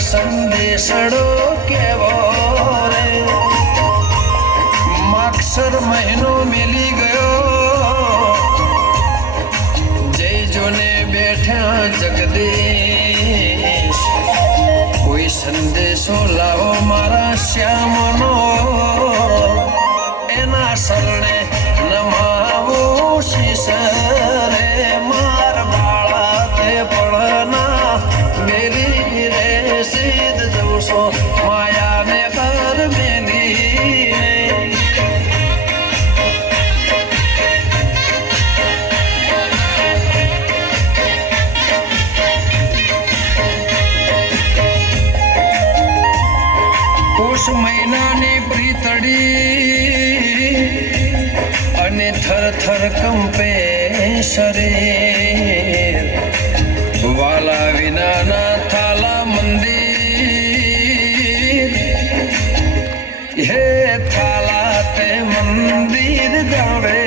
સંદેશડો કેવો રે માક્ષર મહિનો મેલી ગયો જય જોને બેઠા જગદીશ કોઈ સંદેશો લાવો મારા શ્યામનો એના શરણે નમાવું શીશ રે માર બાળા તે પડના મેલી રે સીધ જવશો માયાને કર મેલી પોષ મહિનાની પ્રીતડી અને થર થર કંપે શરીર વાલા વિનાના થાલા મંદિર હે થાલા તે મંદિર જાવે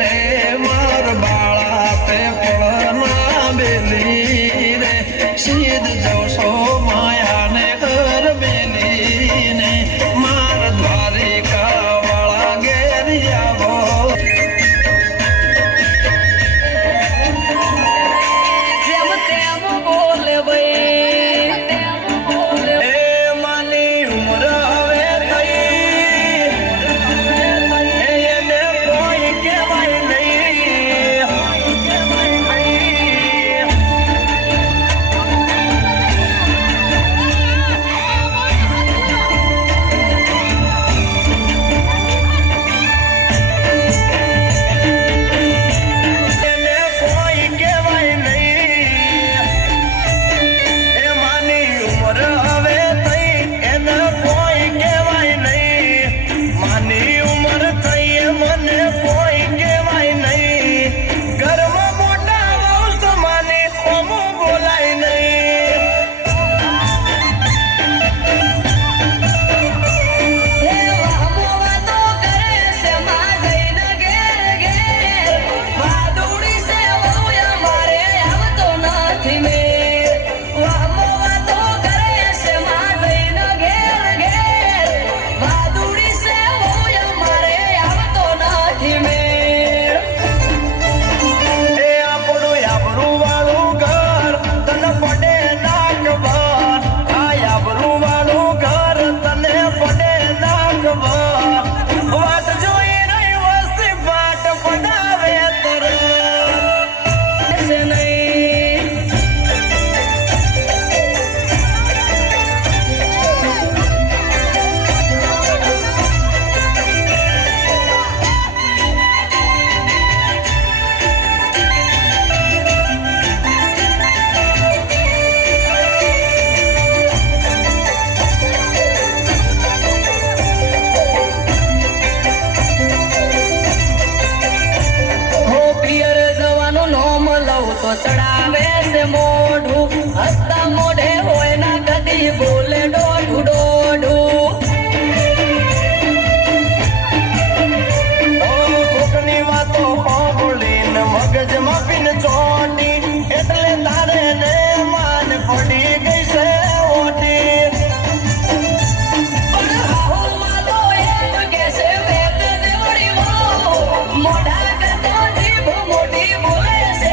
રે માર બાળા તે પળના બેલી રે સીધ જવશો માયાને ઘર બેલી ને માર દ્વારિકા વાળા ઘેરી આવો ચડાવે છે મોઢું હસતા મોઢે હોય ના કદી બોલે ડોઢું ડોઢું કોકની વાતો સાંભળીને મગજમાં પીન ચોટી એટલે તારે ને માન પડી ગઈ છે ઓટી મોઢા કરતા જીભ મોટી બોલે છે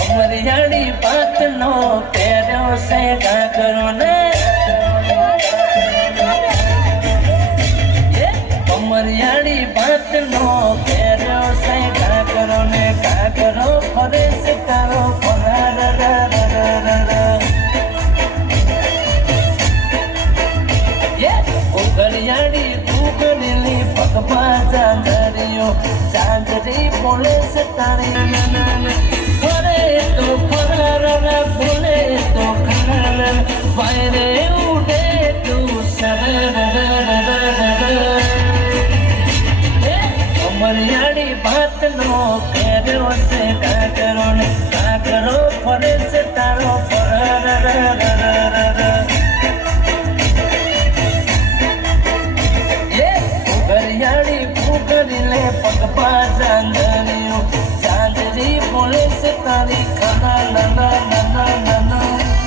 અમરિયાળી પાકનો પહેર્યો છે કાકરો ને અમરિયાળી પાકનો પહેર્યો છે કાકરો ને કાકરો ફરે છે તારો ફરાર ઉઘડિયાળી ઉઘડેલી પગમાં ચાંદરીઓ ચાંદરી બોલે છે તારી ફરે તો ફરાર બોલે તો ખરાર ફરે ઉડે તું સરર અમરિયાળી ભાતનો પહેર્યો છે કાકરો ને કાકરો ફરે છે તારો ફરાર ઉઘડિયાળી કરી લે પગપા જાંજરીઓ જાંજરી બોલે છે તારી ખાના નાના નાના નાના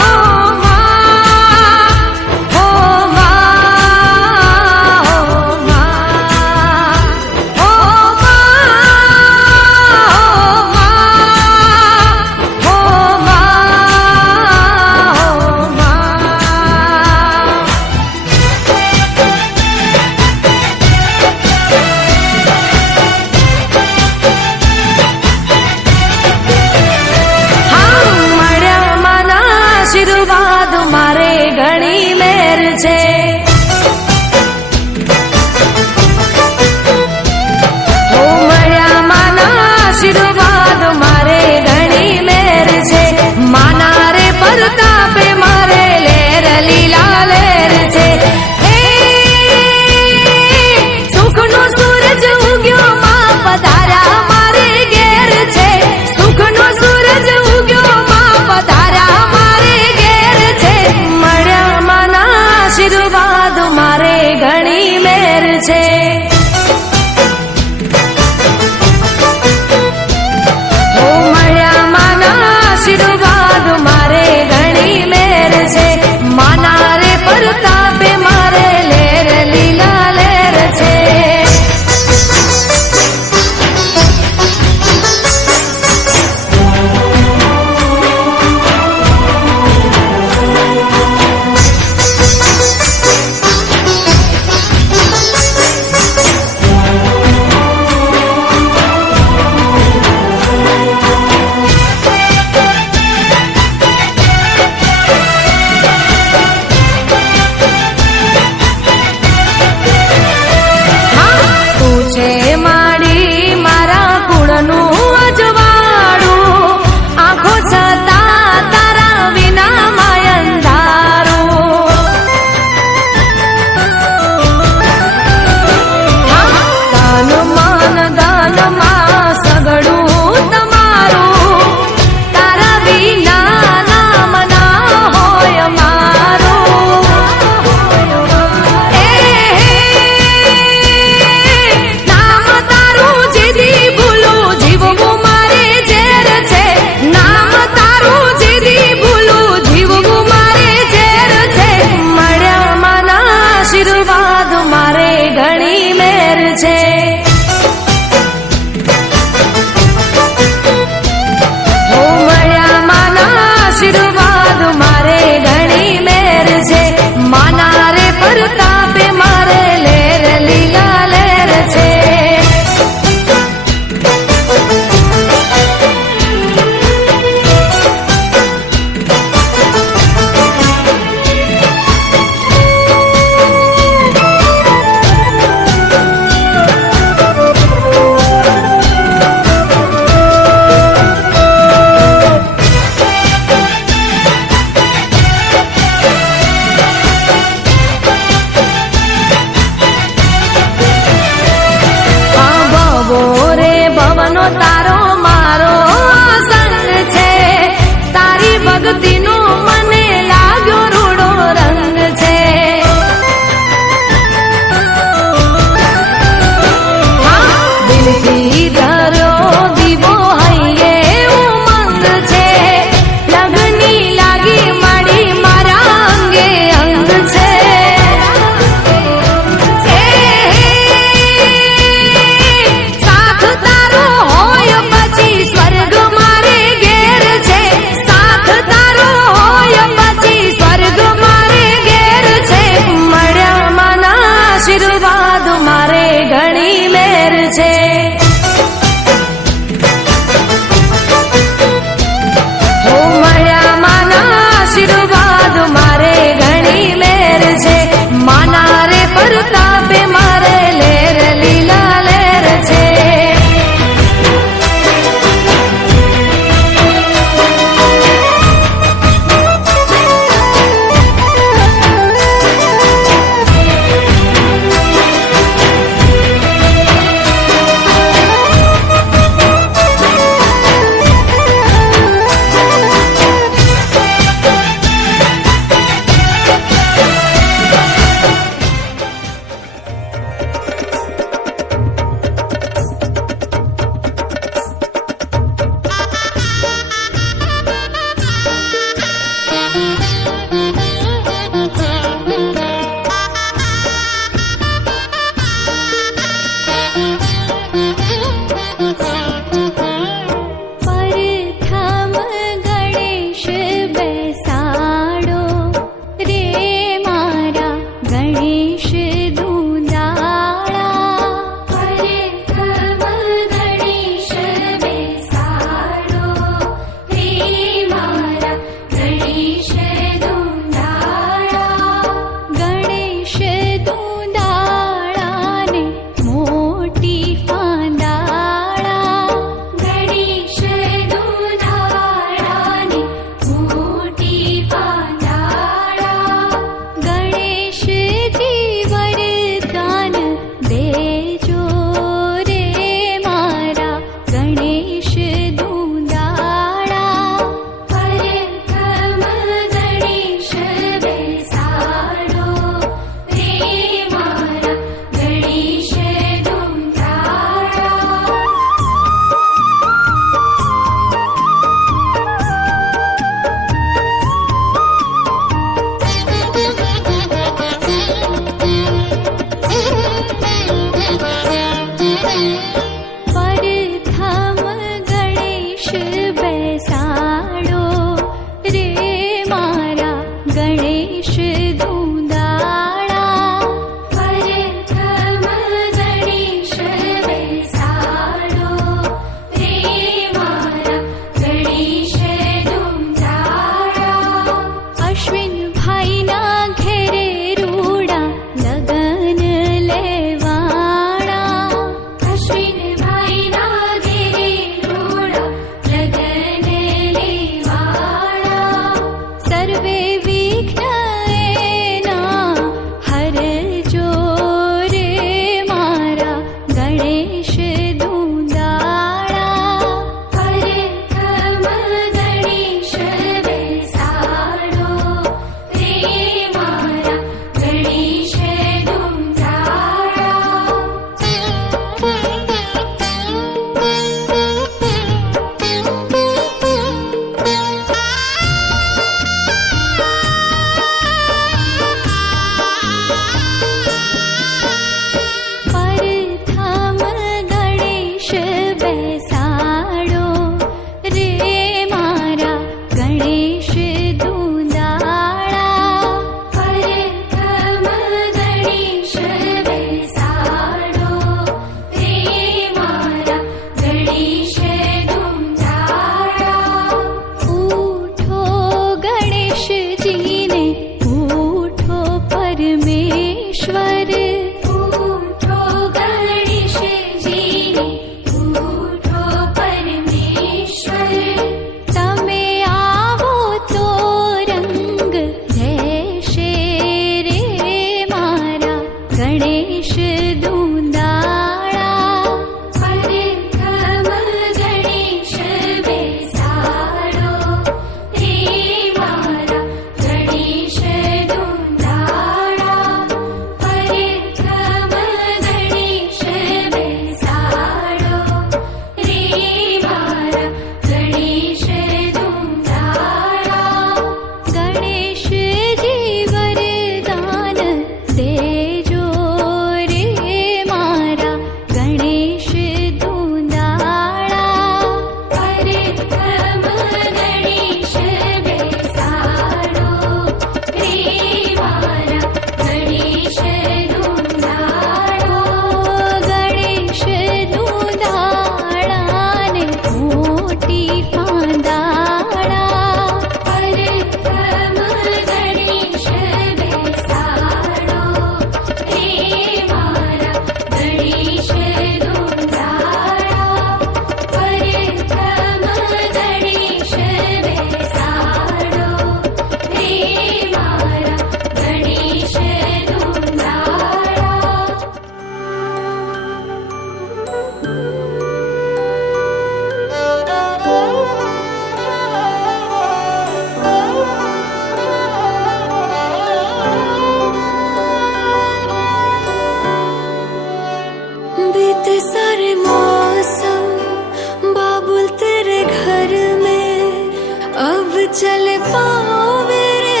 चल पाओ मेरे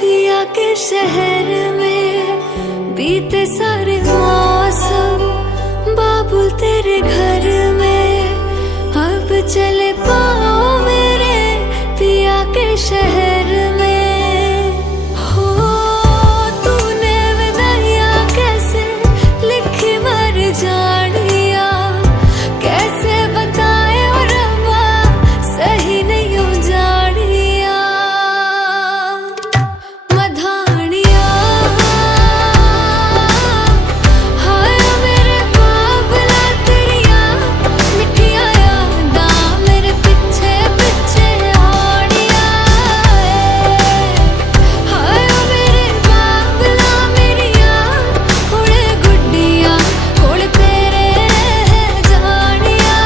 पिया के शहर में, बीते सारे मौसम बाबुल तेरे घर में। अब चल पाओ मेरे पिया के शहर में। हो तूने विदाइयाँ कैसे लिखी मर जानिया, कैसे बताए और रब्बा सही नहीं हो जानिया। मधानिया हाय मेरे बाबला तेरिया मिठिया यादां मेरे पिछे पिछे आनिया। हाय मेरे बाबला मेरिया हुणे गुड्डिया कोल तेरे रह जानिया।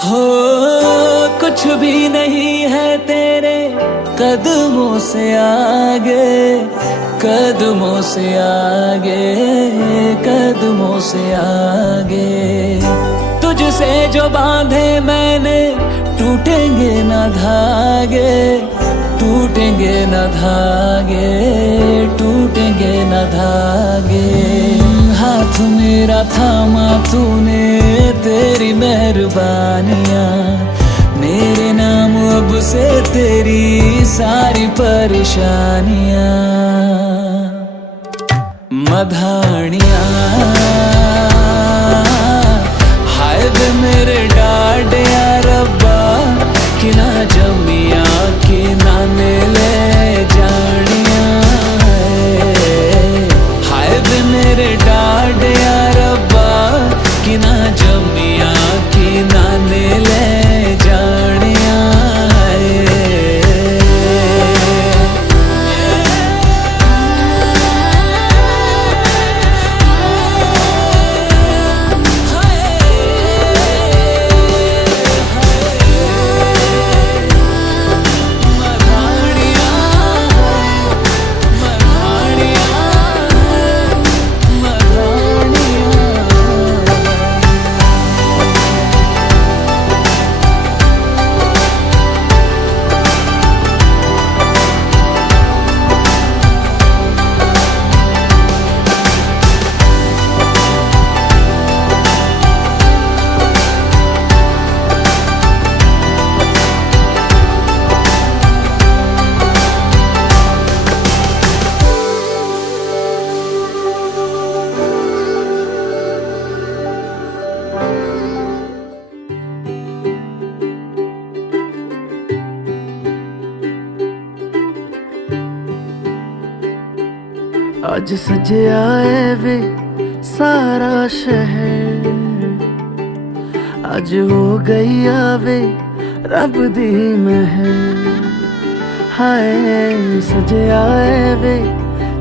हो कुछ भी नहीं है तेरे कदमों से आगे, कदमों से आगे, कदमों से आगे। तुझसे जो बांधे मैंने टूटेंगे न धागे, टूटेंगे न धागे, टूटेंगे न धागे। हाथ मेरा थामा तूने तेरी मेहरबानियाँ, मेरे नाम अब से तेरी सारी परेशानियाँ। मधानियाँ हाय वे मेरे डाडिया रब्बा कि ना जमिया कि ना ले जानिया। हाय वे मेरे डाडिया रब्बा कि ना जमिया कि ना ले जानिया। आज सजया है वे सारा शहर, आज हो गई आवे रब दी महर। हाय सजया है वे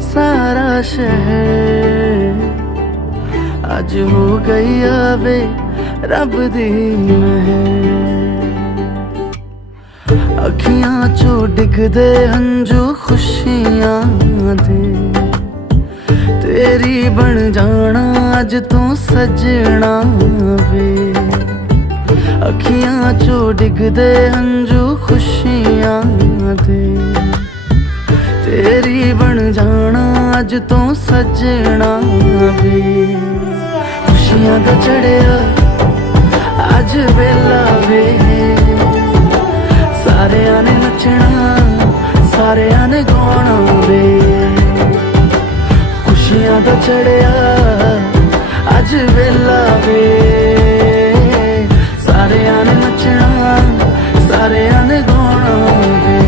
सारा शहर, आज हो गई आवे रब दी महर। अखियां चो डिगदे हंजू खुशियां दे, तेरी बन जाना अज तू सजना वे। अखियां चो डिगदे हंजू खुशियां दे, तेरी बन जाना अज तू सजना वे। खुशियां दा चढ़िया अज वेला वे, सारेयां ने नचना सारेयां ने गाना वे। खुशियां दा चढ़िया अज वेला वे, सारेयां ने नचना सारेयां ने गाना वे।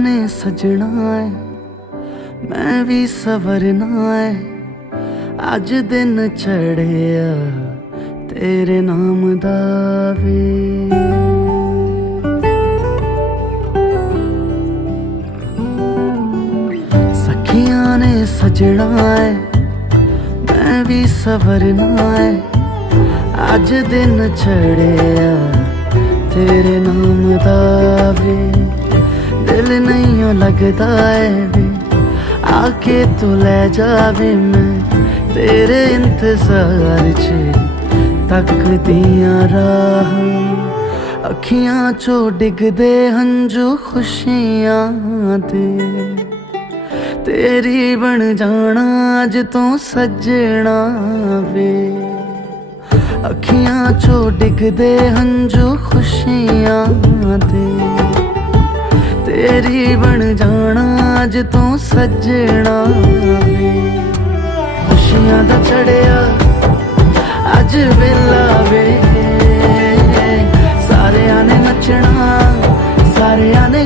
ने सजना है मैं भी सवरना है अज दिन चढ़िया तेरे नाम दा वे सखियां ने सजना है मैं भी सवरना है अज दिन चढ़िया तेरे नाम दा वे दिल नहीं लगता है वे आके तू ले जावे मैं तेरे इंतजार च तकदियां राह अखियां चो डिगदे हंजू खुशियां दे तेरी बन जाना अज तो सजना वे अखियां चो डिगदे हंजू खुशियां दे तेरी बन जाना अज तो सजना वे खुशियां दा चढ़िया अज वेला वे सारियां ने नचना सारियां ने